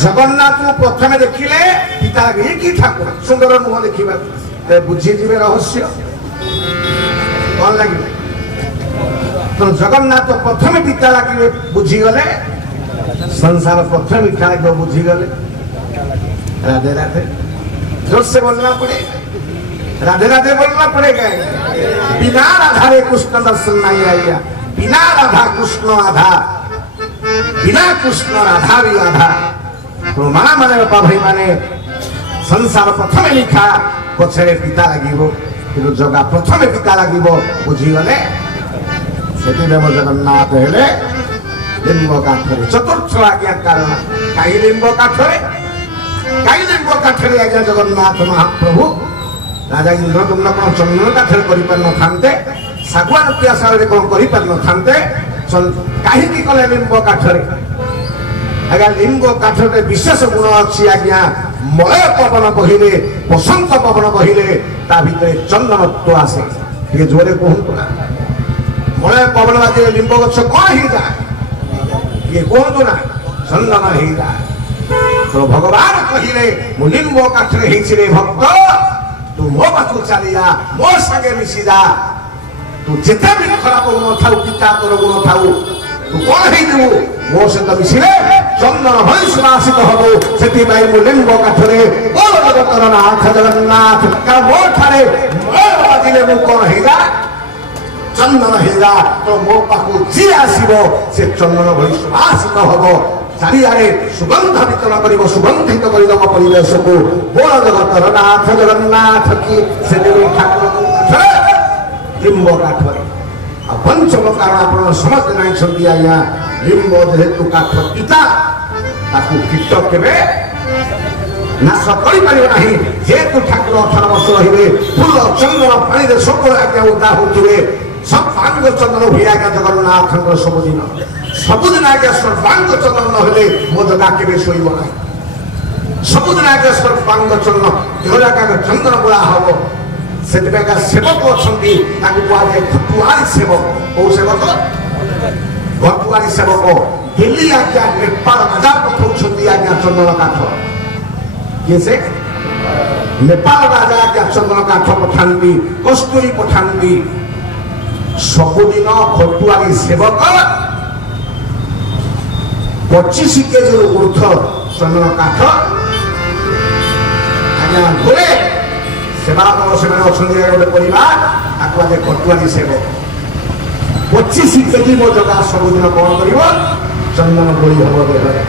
जगन्नाथ प्रथम देखिले पिता कि ठाकुर सुंदर मुह देखा बुझी जी रहस्य कौन लगे तो जगन्नाथ प्रथम पिता लगे बुझीगले संसार प्रथम पिता लगे बुझीगले राधे राधे जोर से बोलना पड़ेगा राधे राधे बोलना पड़ेगा बिना राधा रे कृष्ण दर्शन नहीं आएगा बिना राधा कृष्ण आधा बिना कृष्ण राधा भी आधा तो माना माने बापा भाई माने संसार प्रथम लिखा पछरे पिता लागिबो किंतु जगा प्रथम पिता लागिबो बुझी गले सेति देव जगन्नाथ हेले लिंब काठरे चतुर्थ आज्ञा कारण काई लिंब काठरे आज्ञा जगन्नाथ महाप्रभु राजा इंद्र तुम कौन चंदन काठरे करि पर न थांते सागवान पियासारे कौन करि पर न थांते काहे की कले लिंब काठरे आज्ञा लिंब काठरे विशेष गुण अच्छी आज्ञा मलय पवन बहिले बसंत पवन बहिले ता भितरे चंदनत्व आसे ये जोरे कहतु ना मलय पवन बाजे लिंब गछ कौन ही जाए ये कहतु ना चंदन ही जाए तो भगवान कहिले मु लिंब काठरे हिछि रे भक्त तू मो पाखु चली जा मो संगे मिसी जा तू जेते भी खराब गुण थाउ पिता तोर गुण थाउ तू कौन ही देबु मो सहित मिसिले चंदन भई सुनासित हबो सेति बाई मु लिंब काठरे बोल जगतर नाथ जगन्नाथ का मो ठारे मो बाजिले मु कौन ही जा चंदन ही जा तो मो पाखु जी आसीबो से चंदन भई सुनासित हबो चारियारे सुगंध वितरण करिबो सुगंधित करिदो परिवेश को बोल जगतर नाथ जगन्नाथ की सेति ठाकुर लिंब काठरे पंचम कारण आपण समझते नहीं छंदी आया लिंब जेहेतु काठ पिता ताकू कीट केबे नाश करि परिबो नाही जेहेतु ठाकुर 18 वर्ष रहिबे फूल चंदन पानी रे सकल आज्ञा उदा होतुवे सब पांग चंदन भिया का जगन्नाथ सबुदिन आज्ञा सर्वांग चंदन न हेले मो जगा केबे सोइबो नाही सबुदिन आज्ञा सर्वांग चंदन देहरा का चंदन बुला हबो सेतबेका सेवक अछंती ताकू कुआजे खटुआरी सेवक ओ सेवक खटुआरी सेवक दिल्ली आज्ञा नेपाल राजा पठाउछंती आज्ञा चंदन काठ किसे नेपाल राजा आज्ञा चंदन काठ पठांती कस्तूरी पठांती सबुदिन खटुआरी सेवक 25 केजी ऊर्ध्व चंदन काठ आज्ञा घोरे सेवा से गोटे परिवार आगे खटुआरी सेवक 25 केजी मो जगह सबुदिन कौन कर चंदन गोली हम देहरे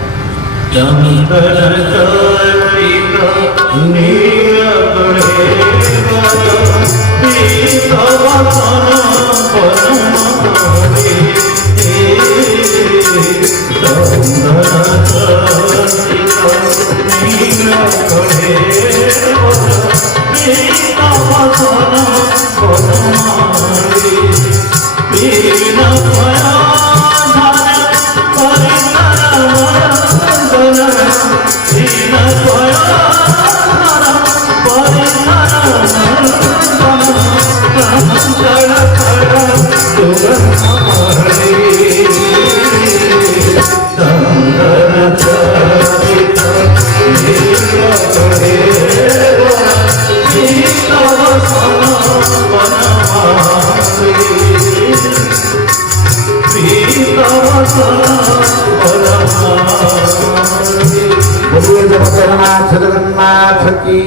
जगन्नाथ की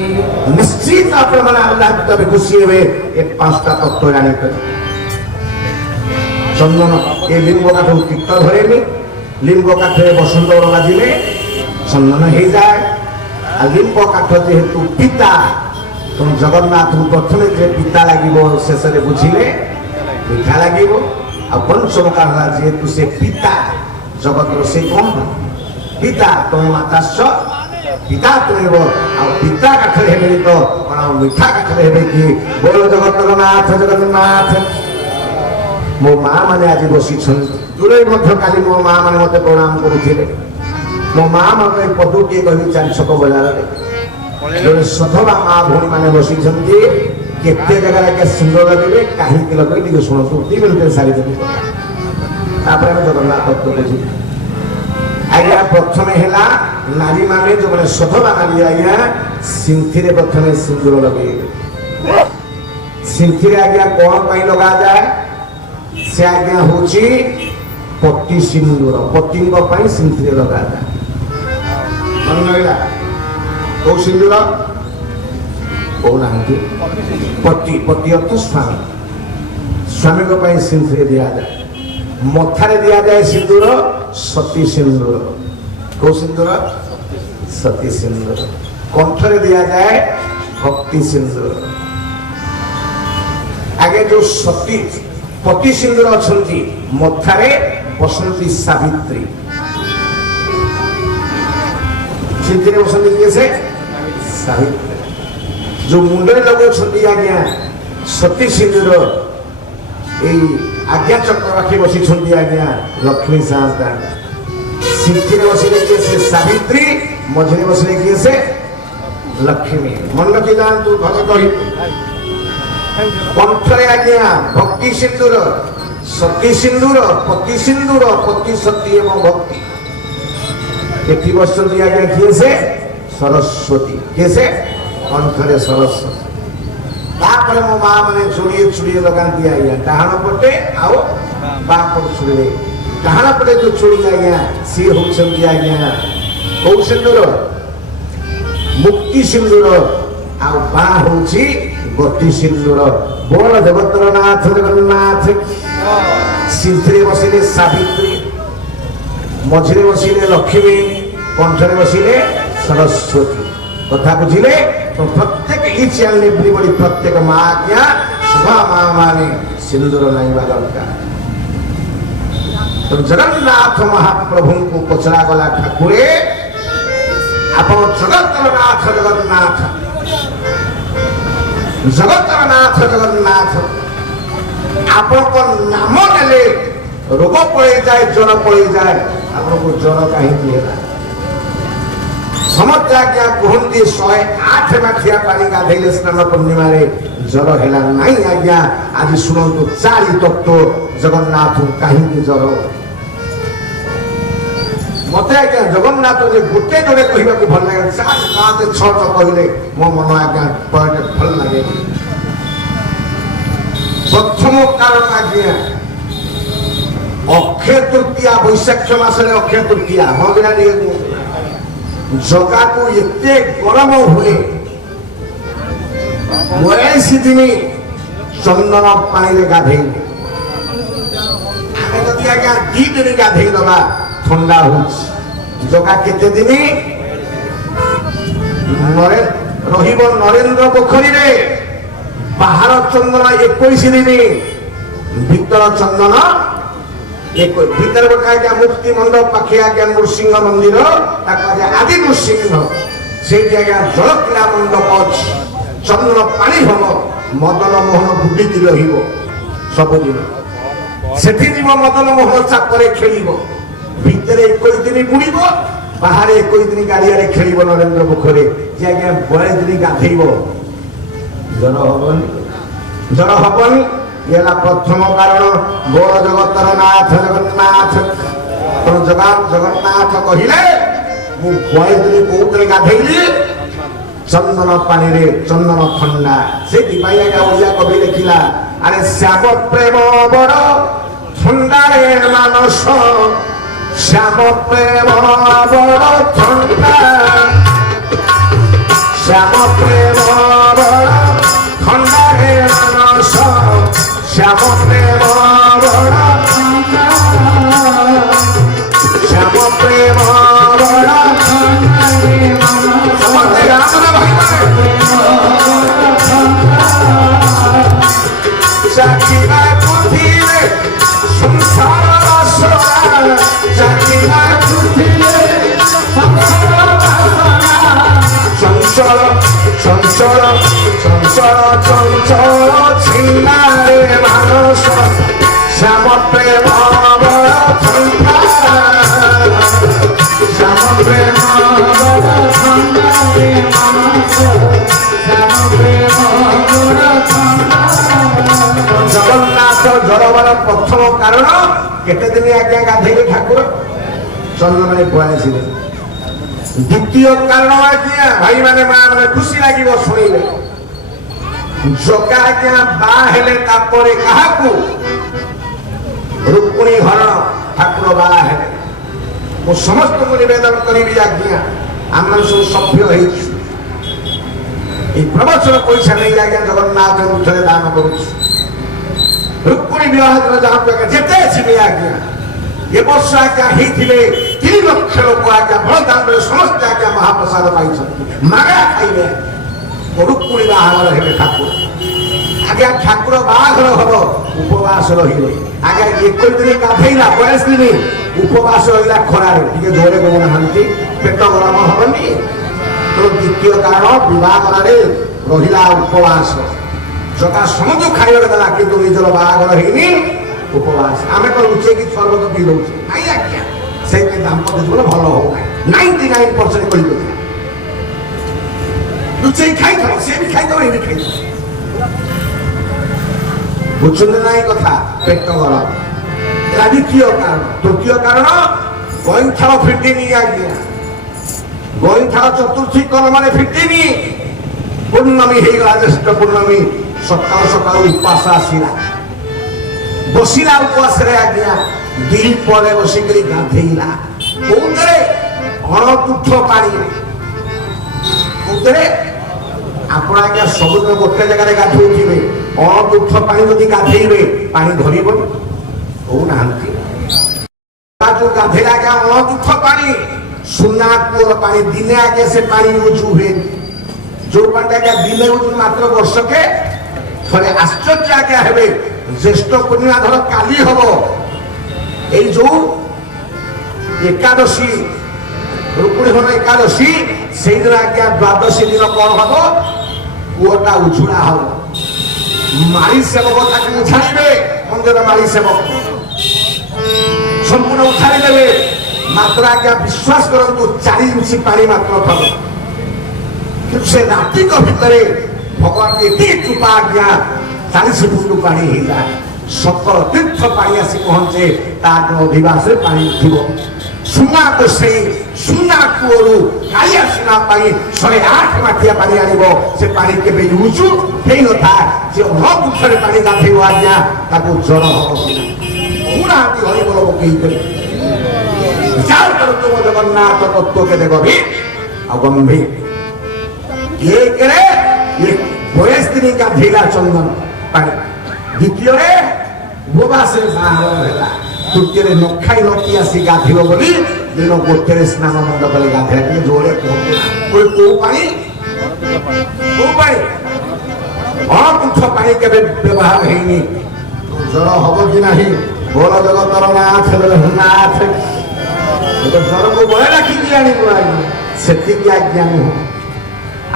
निश्चित आप अल्लाह तब खुशी हुए एक 5टा तत्व जाने कर चंदन ये लिंब काठ तीर्थ धरेनि लिंब काठे बसंत बाजिले चंदन हो जाए लिंब काठ जेहेतु पिता तुम जगन्नाथ प्रथम जे पिता लगे शेष बुझिले मीठा लगे पंचम कारण जेहेतु से पिता जगत से कौन पिता तुम माता पिता तुम पिता काठर हे तो कौन मीठा काठर हे कि बोल जगन्नाथ जगन्नाथ मो माँ मैंने आज बसी दूरे काली मो माँ मैंने मत प्रणाम करुले मो माँ मैं पदुटे कह 4 छक बजार सधवा माँ भौणी मैंने बसी केते जगह के सुंदर लगे कहीं लगे शुणु 2 मिनिट सारी देवी जगन्नाथ तत्व बुझी आज्ञा प्रथम है नारी माने जो मैंने सधवा नारी आज्ञा सिंथी प्रथम सिंदूर लगे सिंथी आज्ञा कौन पर लगा जाए से आज्ञा हूँ पति सिंदूर पति सिंथी लगा जाए मन लगे कौ सिंदूर कहना पति पति अर्थ स्वामी स्वामी को सिंदूर दिया जाए मथारे दिया जाए सिंदूर सती सिंदूर कौ सिंदूर सती सिंदूर कंठरे दिया जाए भक्ति सिंदूर आगे जो सती पति सिंदूर अच्छा मथारे बसंती सावित्री सिंदूर बसंती कैसे सावित्री जो मुंडे लगे आज्ञा सती सिंदूर आज्ञा चक्र राखी बसी आज्ञा लक्ष्मी साहता सिंथी बसले किए से सावित्री मझे बसले किए से लक्ष्मी मन रखी जातु घरे कही कंठरे आज्ञा भक्ति सिंदूर सती सिंदूर पति सती एवं भक्ति एटी बसती आज्ञा किए से सरस्वती किए से कंठरे सरस्वती तापर मो माँ मैंने चुड़िए चुड़िए लगा दिया डाहाण पटे आओ बापट चुड़िए डाहाण पटे जो चुड़ी आज्ञा सी होती आज्ञा कौ सिंदूर मुक्ति सिंदूर आउ बा हूँ गति सिंदूर बोल जगतरनाथ जगन्नाथ सिंथी बसिले सावित्री मझे बसिले लक्ष्मी कंठरे बसिले सरस्वती कथा बुझिले तो प्रत्येक इच एंड एवरीबॉडी प्रत्येक माँ आज्ञा सुबह माँ माने सिंदूर नहीं दरकार तो जगन्नाथ महाप्रभु को पचरा गला ठाकुरे आप जगतरनाथ जगन्नाथ जगतरनाथ जगन्नाथ आपको नाम नेले रोग पड़े जाए जड़ पड़े जाए आपको जड़ कहीं समस्त आज्ञा कहते 108 माठिया पानी गाधेले स्नान पूर्णिमा जर है नहीं आज्ञा आज शुणु 4 तत्व जगन्नाथ कहीं जर मत आज्ञा जगन्नाथ गोटे जोड़े कहवाक भल लगे 4 5 6 कहले मो मन आज्ञा भल लगे प्रथम कारण आज्ञा अक्षय तृतीया वैशाख मास अक्षय तृतीया हाँ जगा को एते गरम हुए 82 दिन चंदन पानी गाधे आज्ञा 2 दिन गाधे दबा ठंडा हो जगा केते दिन नरेंद्र पोखरी रे बाहर चंदन 21 दिन भीतर चंदन भीतर गोटे आज्ञा मुक्ति मंडप पाखे आज्ञा नृसिंह मंदिर आदि नृसिंह से आज्ञा जलक्रीड़ा मंडप अच्छी चंदन पानी हम मदन मोहन बुड़ीकी सबुदिन से मदन मोहन चापरे खेल भितर 21 दिन बुड़ बाहर 21 दिन गाड़िया खेल नरेंद्र पोखरी जे आज्ञा 22 दिन गाधेब जर हबनी ये प्रथम कारण बोल जगतरनाथ जगन्नाथ जगन्नाथ कहले मुझे दिन कौन गाधेली चंदन पानी रे चंदन ठंडा से ओडिया कवि लिखिला अरे श्याम प्रेम बड़ ठंडा रे मानस श्याम प्रेम बड़ ठंडा শ্যাম প্রেম বড় খণ্ডারে মানস শ্যাম প্রেম বড় শ্যাম প্রেম বড় সমস্তে গান ভাই চাকিরা পুথিলে সংসার বাসনা চাকিরা পুথিলে চঞ্চল চঞ্চল চঞ্চল চঞ্চল ছিন্নারে মানস শ্যাম প্রেম বড় শ্যাম প্রেম বড় জগন্নাথ জড়বার প্রথম কারণ কেতে দিন আজ্ঞা গাধেইলে ঠাকুর চন্দ্রমানে কুয়াইছিলে দ্বিতীয় কারণ আজ্ঞা ভাই মানে মা মানে খুশি লাগিব শুনিলে জগা আজ্ঞা বা হেলে তারপরে কাহাকু রুক্মিণী হରଣ ঠাকুর বা হেলে মু সমস্তଙ୍କୁ নিবেদন করিবি আজ্ঞা আমরা সব সভ্য হয়েছি এই প্রবচন পয়সা নেই আজ্ঞা জগন্নাথ উঠে দান করুছি রুক্মিণী বিবাহ যাহাକୁ যেতে ছিবে আজ্ঞা এ বর্ষ আজ্ঞা হয়েছিলে 3 লক্ষ লোক আজ্ঞা বড়দাণ্ডে সমস্ত আজ্ঞা মহাপ্রসাদ পাইଛନ୍ତି মাগা খাইবে রুক্মিণী বাহাঘর হেবে ঠাকুর আজ্ঞা ঠাকুর বাহাঘর হব উপবাস রহিবে আজ্ঞা 21 দিন গাধেইলা 22 দিন উপবাস রহিলা খরারে টিকে জোরে কব নাহান্তি পেট গরম হবনি তো দ্বিতীয় কারণ বিবাহরে রহিলা উপবাস জগা সমুদ্র খাইবার দেলা কিন্তু নিজের বাহাঘর হয়নি উপবাস আমি তো লুচেকি সর্বত পিই দৌছি নাই আজ্ঞা সেই দাম্পত্য জীবন ভালো হোক নাই 99% করি দেবে লুচেই খাইথাও সে বি খাইথাও এ বি খাইথাও বুঝছেন না এই কথা পেট গরম এটা দ্বিতীয় কারণ তৃতীয় কারণ গোইঠাও ফিটিনি আজ্ঞা গোইঠাও চতুর্থী কর্মরে ফিটিনি পূর্ণমী হয়ে গেল জ্যেষ্ঠ পূর্ণমী সকাল সকাল উপাস আসিলা বসিলা উপবাসরে আজ্ঞা দিল পরে বসিকি গাধেইলা কোউতরে অণতুষ্ঠ পানি কোউতরে ଆପଣ ଆଜ୍ଞା ସବୁଦିନ ଗୋଟେ ଜାଗାରେ ଗାଧୋଉଥିବେ ଅଣତୁଷ୍ଠ ପାଣି ଯଦି ଗାଧେଇବେ ପାଣି ଧରିବନି କହୁନାହାନ୍ତି ଯୋଉ ଗାଧେଇଲେ ଆଜ୍ଞା ଅଣତୁଷ୍ଠ ପାଣି ସୁନା କୂଅର ପାଣି ଦିନେ ଆଜ୍ଞା ସେ ପାଣି ୟୁଜ୍ ହୁଏନି ଯୋଉ ପାଣିଟା ଆଜ୍ଞା ଦିନେ ୟୁଜ୍ ମାତ୍ର ବର୍ଷକେ ଥରେ ଆଶ୍ଚର୍ଯ୍ୟ ଆଜ୍ଞା ହେବେ জ্যେষ্ঠ ପୂର୍ଣ୍ଣିମା ଧର କାଲି ହବ এই ଯୋଉ ଏକାଦଶୀ রুক্মিণী হল একাদশী সেই দিন আজ্ঞা দ্বাদশী দিন কଣ হব কুয়োটা উঝুড়া হব মাড়ি সেবক তাকে উঠাইবে মন্দির মাড়ি সেবক সম্পূর্ণ উঠাই দেবে মাত্র আজ্ঞা বিশ্বাস করন্তু 4 ইঞ্চি পানি মাত্র হবে কিন্তু সে রাত্রিক ভিতরে ভগবান এতে কৃপা আজ্ঞা 40 ফুট পানি হইলা সকল তীর্থ পানি আসি পৌঁছে তার অধিবাসে পানি উঠিব সুনা তো সেই সুনা কূଅରୁ କାଳିଆ ସୁନା ପାଇଁ 108 ମାଠିଆ ପାଣି ଆଣିବ ସେ ପାଣି କେବେ ଉଜୁ ହେଇନଥାଏ ଯେ ଅଣକୁଠରେ ପାଣି ଗାଧେଇବ ଆଜ୍ଞା ତାକୁ ଜ୍ୱର ହବ କହୁନାହାନ୍ତି ହରିବୋଲ ପକେଇଦେବେ ବିଚାର କରନ୍ତୁ ମୋ ଜଗନ୍ନାଥ ତତ୍ତ୍ୱ କେତେ ଗଭୀର ଆଉ ଗମ୍ଭୀର ଏକରେ 22 ଦିନ ଗାଧେଇଲା ଚନ୍ଦନ ପାଣି ଦ୍ୱିତୀୟରେ ଉପବାସରେ ବାହାଘର ହେଲା ତୃତୀୟରେ ନଖାଇ ନଖି ଆସି ଗାଧେଇବ ବୋଲି ଦିନ ଗୋଟେରେ ସ୍ନାନ ମଣ୍ଡପରେ ଗାଧେଇଲା ଟିକେ ଜୋରେ କୁହନ୍ତୁ କୋଉ ପାଣି ଅଣକୁଠ ପାଣି କେବେ ବ୍ୟବହାର ହେଇନି ଜ୍ୱର ହବ କି ନାହିଁ ବୋଲ ଜଗତର ନାଥ ନାଥ ଜ୍ୱରକୁ ବଳେ ଡାକିକି ଆଣିବୁ ଆଜ୍ଞା ସେତିକି ଆଜ୍ଞା ନୁହଁ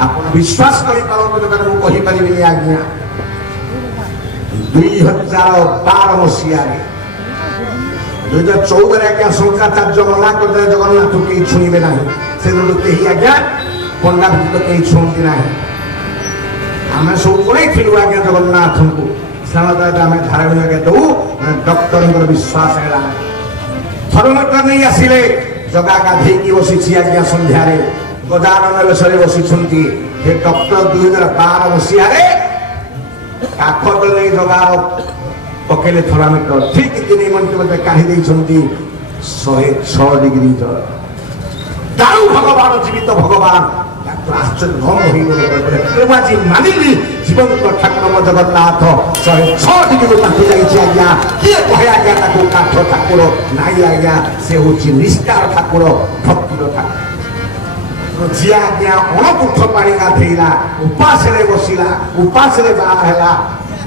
ଆପଣ ବିଶ୍ୱାସ କରିପାରନ୍ତୁ ଯେତେବେଳେ ମୁଁ କହିପାରିବିନି ଆଜ୍ଞା 2012 ମସିହାରେ 2014 ଆଜ୍ଞା ଶଙ୍କରାଚାର୍ଯ୍ୟ ମନା କରିଦେଲେ ଜଗନ୍ନାଥକୁ କେହି ଛୁଇଁବେ ନାହିଁ ସେଦିନଠୁ କେହି ଆଜ୍ଞା ପଣ୍ଡା ଭିତ କେହି ଛୁଅନ୍ତି ନାହିଁ ଆମେ ସବୁ ପଳେଇଥିଲୁ ଆଜ୍ଞା ଜଗନ୍ନାଥଙ୍କୁ ସ୍ନାନଦାୟକ ଆମେ ଧାରାବାହିକ ଆଜ୍ଞା ଦଉ ଡକ୍ଟରଙ୍କର ବିଶ୍ୱାସ ହେଲା ଥର୍ମୋମିଟର ନେଇ ଆସିଲେ ଜଗା ଗାଧେଇକି ବସିଛି ଆଜ୍ଞା ସନ୍ଧ୍ୟାରେ ଗଜାନନ ବେଶରେ ବସିଛନ୍ତି ସେ ଡକ୍ଟର 2012 ମସିହାରେ କାଠ ନେଇ ଜଗାର ପକେଇଲେ ଥର୍ମୋମିଟର ଠିକ 3 ମିନିଟ ମଧ୍ୟରେ କାଢି ଦେଇଛନ୍ତି 106 ଡିଗ୍ରୀ ଜଳ ତାଉ ଭଗବାନ ଜୀବିତ ଭଗବାନ ଆଶ୍ଚର୍ଯ୍ୟ ହେଇଗଲେ ମୁଁ ଆଜି ମାନିଲି ଜୀବନ୍ତ ଠାକୁର ଜଗନ୍ନାଥ 106 ଡିଗ୍ରୀରୁ ତାକୁ ଯାଇଛି ଆଜ୍ଞା। କିଏ କହେ ଆଜ୍ଞା ତାକୁ କାଠ ଠାକୁର? ନାଇଁ ଆଜ୍ଞା, ସେ ହଉଛି ନିଷ୍ଠାର ଠାକୁର, ଭକ୍ତିର ଠାକୁର। ଯିଏ ଆଜ୍ଞା ଅଣକୁଠ ପାଣି ଗାଧେଇଲା, ଉପାସରେ ବସିଲା, ଉପାସରେ ବାହା ହେଲା,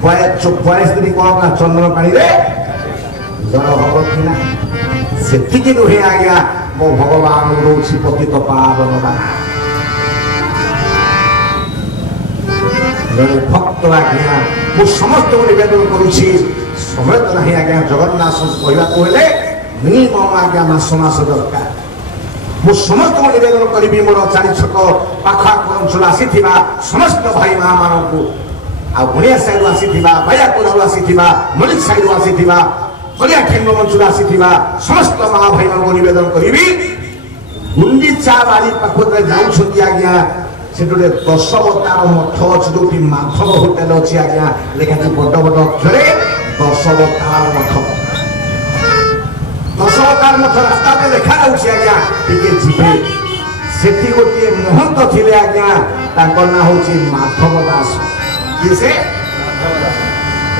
42 ଦିନ କଣ କଲା ଚନ୍ଦନ ପାଣିରେ ଜଳ ହବ କି ନା? ସେତିକି ନୁହେଁ ଆଜ୍ଞା, ମୋ ଭଗବାନ ରହୁଛି ପତିତ ପାବନ ବାନା। ଜଣେ ଭକ୍ତ ଆଜ୍ଞା, ମୁଁ ସମସ୍ତଙ୍କୁ ନିବେଦନ କରୁଛି, ସମୟ ତ ନାହିଁ ଆଜ୍ଞା ଜଗନ୍ନାଥ କହିବାକୁ ହେଲେ ମିନିମମ୍ ଆଜ୍ଞା ମାସ ଦରକାର। ମୁଁ ସମସ୍ତଙ୍କୁ ନିବେଦନ କରିବି, ମୋର 4 ଛକ ପାଖ ଅଞ୍ଚଳ ଆସିଥିବା ସମସ୍ତ ଭାଇ ମା ମାନଙ୍କୁ, ଆଉ ବଣିଆ ସାହିରୁ ଆସିଥିବା, ବାୟାପୁରରୁ ଆସିଥିବା, ମଲିକ ସାହିରୁ ଆସିଥିବା, ହରିଆ ଠେଙ୍ଗ ଅଞ୍ଚଳ ଆସିଥିବା ସମସ୍ତ ମା ଭାଇ ମାନଙ୍କୁ ନିବେଦନ କରିବି, ଗୁଣ୍ଡିଚା ବାଡ଼ି ପାଖରେ ଯାଉଛନ୍ତି ଆଜ୍ଞା, ସେଠି ଗୋଟେ 10 ଅବତାର ମଠ ଅଛି, ଯୋଉଠି ମାଧବ ହୋଟେଲ ଅଛି ଆଜ୍ଞା, ଲେଖାଛି ବଡ ବଡ ଅକ୍ଷରେ 10 ଅବତାର ମଠ। 10 ଅବତାର ମଠ ରାସ୍ତାରେ ଲେଖାଯାଉଛି ଆଜ୍ଞା, ଟିକେ ଯିବେ। ସେଠି ଗୋଟିଏ ମହନ୍ତ ଥିଲେ ଆଜ୍ଞା, ତାଙ୍କ ନାଁ ହଉଛି ମାଧବ ଦାସ। କିଏ ସେ?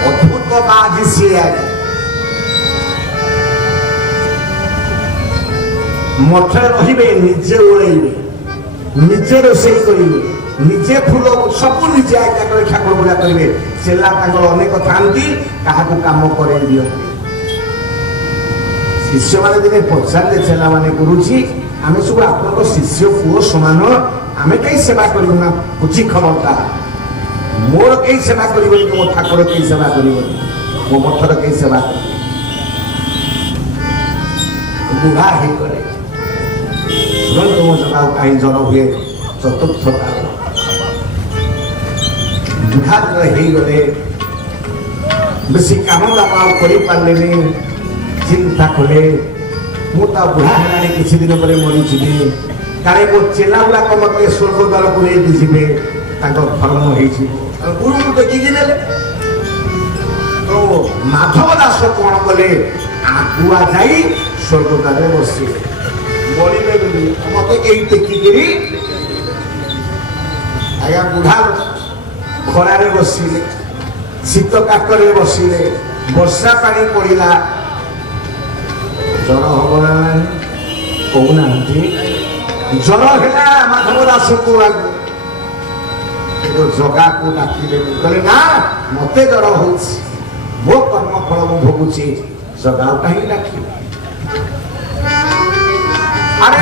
ଅଦ୍ଭୁତ ବାଜି ସିଏ ଆଜ୍ଞା। ମଠରେ ରହିବେ, ନିଜେ ଓଳେଇବେ, ନିଜେ ରୋଷେଇ କରିବେ, ନିଜେ ଫୁଲ ସବୁ ନିଜେ ଆଜ୍ଞା କରି ଠାକୁର ପୂଜା କରିବେ। ଚେଲା ତାଙ୍କର ଅନେକ ଥାନ୍ତି, କାହାକୁ କାମ କରେଇ ଦିଅନ୍ତି। ଶିଷ୍ୟମାନେ ଦିନେ ପଚାରିଲେ ଚେଲାମାନେ, ଗୁରୁଜୀ ଆମେ ସବୁ ଆପଣଙ୍କ ଶିଷ୍ୟ ପୁଅ ସମାନ, ଆମେ କେହି ସେବା କରିବୁ ନା? ବୁଝି ଖବରଟା, ମୋର କେହି ସେବା କରିବନି, ମୋ ଠାକୁର କେହି ସେବା କରିବନି, ମୋ ମଠର କେହି ସେବା କରିବନି। ବୁଢା ହେଇଗଲେ ତୁମ ଜଗାକୁ କାହିଁ ଜର ହୁଏ? ଚତୁର୍ଥ କାରଣ ବୁଢା ହେଇଗଲେ, ବେଶୀ କାମ ଦାମ ଆଉ କରିପାରିଲେନି। ଚିନ୍ତା କଲେ, ମୁଁ ତ ବୁଢା ହେଲାଣି, କିଛି ଦିନ ପରେ ମରିଯିବି, କାଳେ ମୋ ଚେଲା ଗୁଡାକ ମତେ ସ୍ୱର୍ଗ ଦ୍ୱାରକୁ ନେଇକି ଯିବେ, ତାଙ୍କ ଧର୍ମ ହେଇଛି। ଗୁରୁଙ୍କୁ ଦେଖିକି ନେଲେ ତ ମାଧବ ଦାସ କଣ କଲେ, ଆଗୁଆ ଯାଇ ସ୍ୱର୍ଗ ଦ୍ୱାରରେ ବସିଲେ। ମରିବେ ବୋଲି ମତେ କେହି ଦେଖିକିରି ଆଜ୍ଞା ବୁଢା ଖରାରେ ବସିଲେ, ଶୀତ କାକରେ ବସିଲେ, ବର୍ଷା ପାଣି ପଡିଲା, ଜର ହବ ନା ନାହିଁ କହୁନାହାନ୍ତି? ଜର ହେଲା ମାଧବ ଦାସକୁ, କିନ୍ତୁ ଜଗାକୁ ଡାକିଲେ, କହିଲେ ନା ମତେ ଜର ହଉଛି, ମୋ କର୍ମ ଫଳ ମୁଁ ଭୋଗୁଛି, ଜଗାକୁ କାହିଁକି ଡାକିବି? আরে